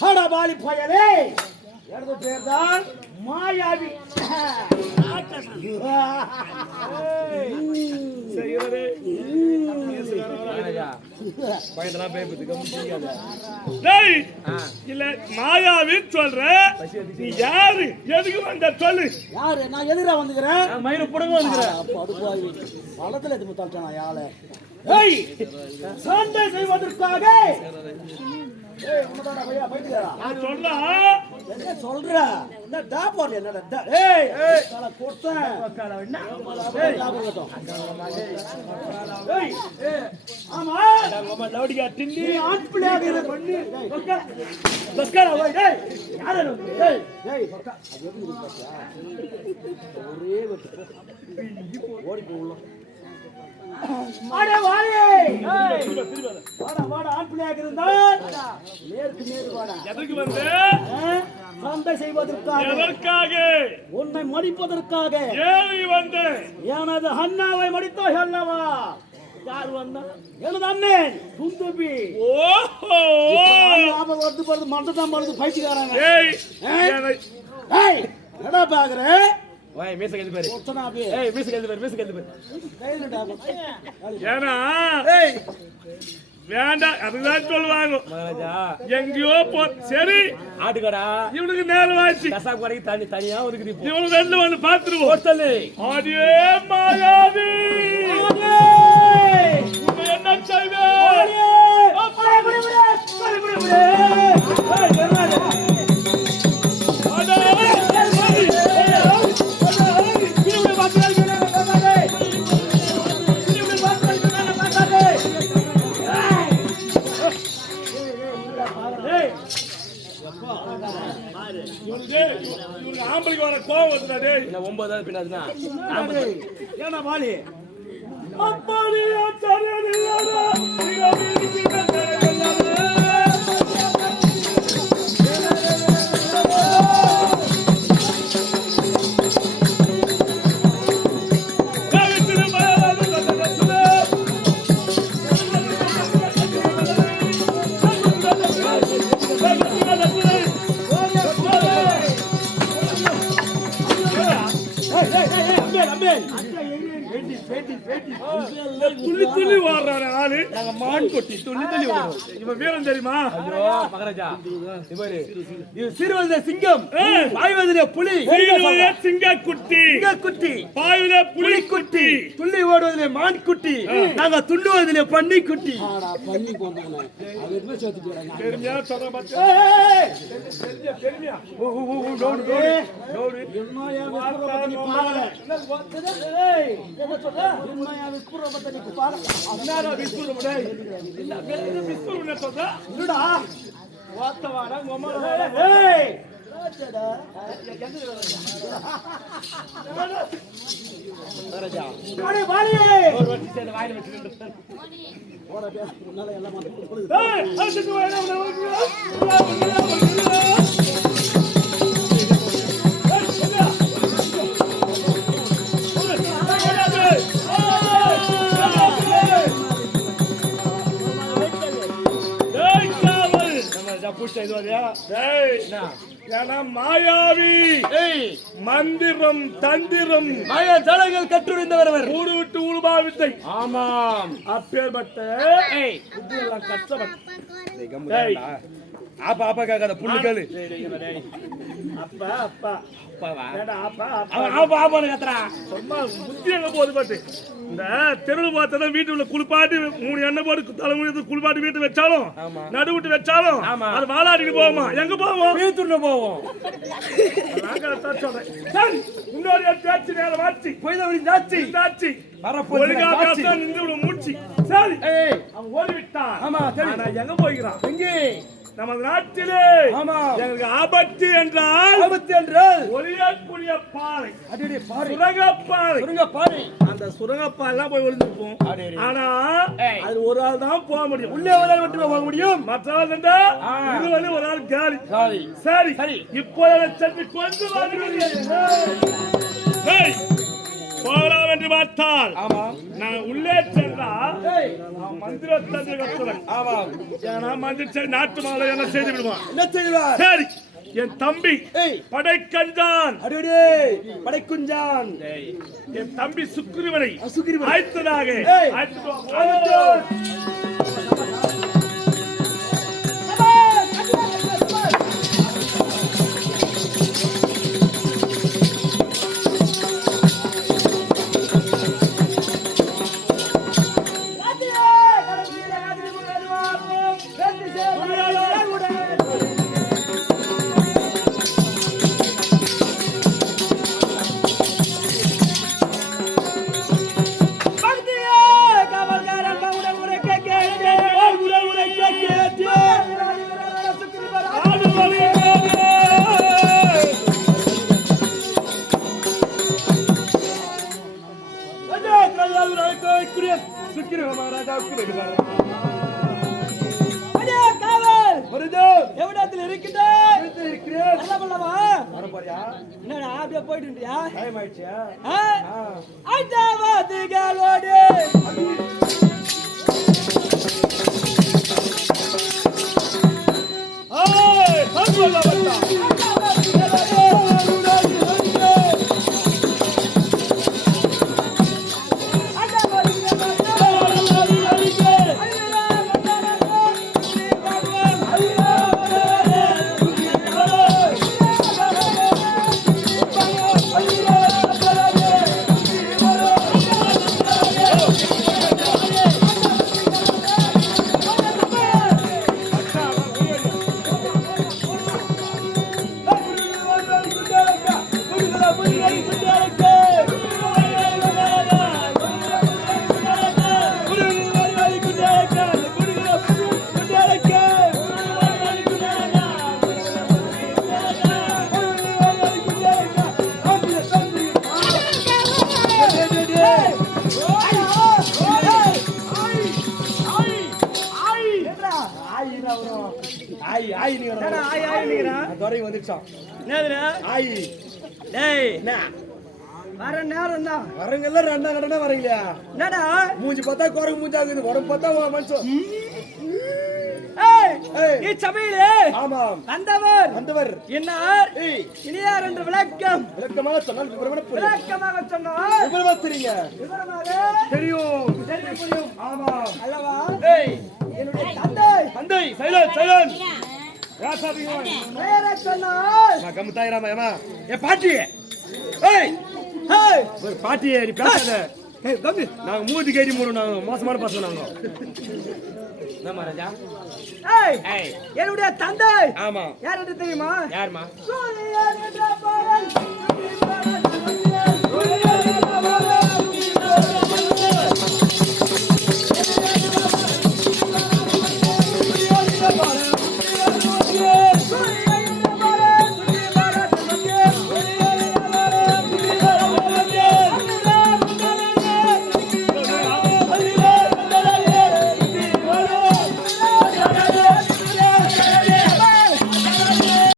அடே பாரி பையலே. எனது பேர் தான் மாயாவி. செய்யறே. பயந்தனா பேபத்துக்கு முடியாத. டேய் இல்ல மாயாவி சொல்ற. நீ யாரு? எதுக்கு வந்த சொல்லு. யாரு? நான் எதிரா வந்துக்கிறேன். மயிர புடங்க வந்துக்கிறேன். அப்ப அடுப்பாவி பழத்துல எது முத்தாட்டானா யாளே. ஏய் சண்டை செய்வதற்காக. ஏய் உனதாடா பையா போயிடுடா. நான் சொல்றா. என்ன சொல்ற? என்ன டாப்போல என்னடா? ஏய் கால போட்டேன். என்ன? ஏய் டாப்போட்டோம். ஏய் ஆமா நம்ம லவுடியா டிண்டி ஆட் பிளேயாக இரு பண்ணி. பக்கா ஓய் டேய் யாரே ஏய் ஏய் பக்கா அது எப்படி பாத்தியா? ஒரே வெட்டு ஓடி போவுல. அடே வாடே. ஏய் வாடா வாடா ஆட் பிளேயாக இருந்தா நேருக்கு நேர் வாடா. எதுக்கு வந்த? சண்டை செய்வதற்காக. எதற்காக? உன்னை மடிப்பதற்காக. ஏறி வந்த. எனது அண்ணாவை மடித்தோய் அல்லவா? யார் வந்தா? எனது அண்ணன் துந்துபி. ஓஹோ ஞாபகம் வந்து போறது மண்டதான் போறது பைத்தியக்காரங்க. ஏய் ஏய் என்னடா பாக்குற? ஓய் மீச கெந்து பாரு. ஒத்தனாபி. ஏய் மீச கெந்து பாரு, மீச கெந்து பாரு. கையில டாபு. ஏனா ஏய் வேண்டாம் அதுதான் சொல்லுவாங்க மகாராஜா. எங்கயோ போ. சரி ஆட்டுக்கடா இவனுக்கு நேரம் ஆச்சு. கசாப் கடைக்கு தண்ணி தனியா ஒதுக்குது இப்போ. இவனுக்கு ரெண்டு வந்து பாத்துருவோம். ஹோட்டலு ஆடியே மாயாவி. உன்னை என்ன செய்வே? இவனுக்கு ஆம்பளைக்கு வர கோவம் வந்துடா டேய். என்ன 9வது பின்னாதுனா ஏன்னா வாலி அப்படியே சரியில்லாதா நீங்க வீட்டுக்கு துள்ளி துள்ளி வாடுறாரு ஆளு. நாங்க மான் கொட்டி துள்ளி துள்ளி வரோம். இவன் வீரம் தெரியுமா? ஐயோ மகாராஜா இவரு இது சிறுவந்த சிங்கம், பாய்வதிலே புலி, சீருவதிலே சிங்கக்குட்டி, சிங்கக்குட்டி, பாய்வதிலே புலிக்குட்டி, துள்ளி ஓடுவதிலே மான் குட்டி, நாங்க துள்ளுவதிலே பன்னி குட்டி. ஆடா பண்ணி போறானே அது என்ன சேர்த்து போறாங்க. பெருமையா சொல்ற பாத்து. பெருமையா ஓ ஓ ஓ டோடு டோடு என்னையா விஸ்வரூபத்தை பாரு. ஏய் என்ன சொல்ற? என்னையா விஸ்வரூபத்தை பாரு. அண்ணாடா விஸ்வரூபம் டேய். இல்ல வேற விஸ்வரூபம் சொல்ற. என்னடா வாத்தவாடா கோமர. ஏய் மகாராஜா அடே வாலி ஒரு வட்டி சேர்ந்து வாயில வச்சிட்டு ஓட பேச முன்னால எல்லாம் வந்து ஏய் அதுக்கு வேணா மாயாவி மந்திரம் தந்திரம் மாயா ஜாலங்கள் கற்றுடைந்தவர் அவர். ஊடு விட்டு ஊடுபாவித்தை. ஆமாம் அப்பேற்பட்ட ஏய் புத்தி எல்லாம் கஷ்டப்பட்ட ஆப்பா ஆப்பா கேட்காத புல்லு கேளு. அப்பா அப்பா அப்பாவா ஏடா அப்பா அவன் ஆப்பா ஆப்பான்னு கத்துறான். சும்மா புத்தி எங்க போகுது பாட்டு. இந்த தெருவில் பார்த்தா வீட்டுல குளிப்பாட்டி 3 எண்ணெய் போட்டு தலைமுறை குளிப்பாட்டி வீட்டு வச்சாலும் நடுவிட்டு வச்சாலும் அது வாழாடிட்டு போவோமா? எங்க போவோம்? வீட்டுல போவோம். நான் சொல்றேன். சரி, முன்னோடி பேச்சு நேரம் ஆச்சு. தாச்சி இந்தாச்சு. வரப்போகுது ஒழுங்கா தாச்சி. பேச நின்று விட மூச்சு. சரி, ஏய் அவன் ஓடிவிட்டான். ஆமா சரி. ஆனா எங்க போய்கிறான்? எங்கே? நமது நாட்டிலே ஆமா எங்களுக்கு ஆபத்து என்றால் ஆபத்து என்றால் ஒளியக்கூடிய பாறை, அடடே பாரு சுரங்கப்பாறை. சுருங்க பாரு. அந்த சுரங்கப்பாறைலாம் போய் ஒளிஞ்சிருப்போம். அடடே. ஆனா ஏய். அது ஒரு ஆள் தான் போக முடியும். உள்ளே ஒரு ஆள் மட்டுமே போக முடியும். மற்ற ஆள் இருந்தா ஆ. இது வந்து ஒரு ஆள் காலி. சாரி. சரி சரி. இப்போ சென்று கொண்டு வருகிறேன். ஏய், போகலாம் என்று பார்த்தால் ஆமா நான் உள்ளே சென்றால் ஏய் நான் மந்திரத்தந்தை கத்துறேன். ஆமா ஏன்னா மந்திர நாட்டு மாலை என்ன செய்து விடுவான். என்ன செய்வார்? சரி, என் தம்பி ஏய் படைக்கஞ்சான், அடடே படைக்குஞ்சான். என் தம்பி சுக்கிரவனை சுக்கிரவன். அழைத்ததாக ஏய். அழைத்துட்டு வா. எவ்வளவு இருக்கின்ற என்னடா அப்படியே போயிட்டு ஆய் ஆய் நீங்க என்னடா ஆய் ஆய் நீங்கறான்? துறை வந்துச்சான். என்னதுடா? ஆய் டேய் என்ன வர நேரம் தான். வரங்கெல்லாம் ரெண்டா கடனா வரீங்களா? என்னடா? மூஞ்சி பார்த்தா குரங்கு மூஞ்சா இருக்குது. உடம்பு பார்த்தா மனுஷன். ஏய் ஏய். இந்த சபையிலே ஆமாம் வந்தவர் என்னார்? ஏய் இனியார் என்று விளக்கம் விளக்கமாக சொன்னால் விவரமான புரியும். விளக்கமாக சொன்னால் விவரமா தெரியுங்க. விவரமாக தெரியும். தெரிய முடியும். ஆமாம். அல்லவா? ஏய் என்னுடைய தந்தை தந்தை சைலன் சைலன். பெயரை சொன்னால் நான் கம்முத்தாயிராமா ஏமா ஏ பாட்டி. ஏய் ஏய் ஒரு பாட்டியே நீ பேசாத. ஏய் கம்மி நாங்க மூதி கேடி மூடு நாங்க மோசமான பசங்க நாங்க. என்ன மகாராஜா? ஏய் ஏய் என்னுடைய தந்தை ஆமா யார் என்று தெரியுமா? யாருமா? சூரியன் என்ற பவன்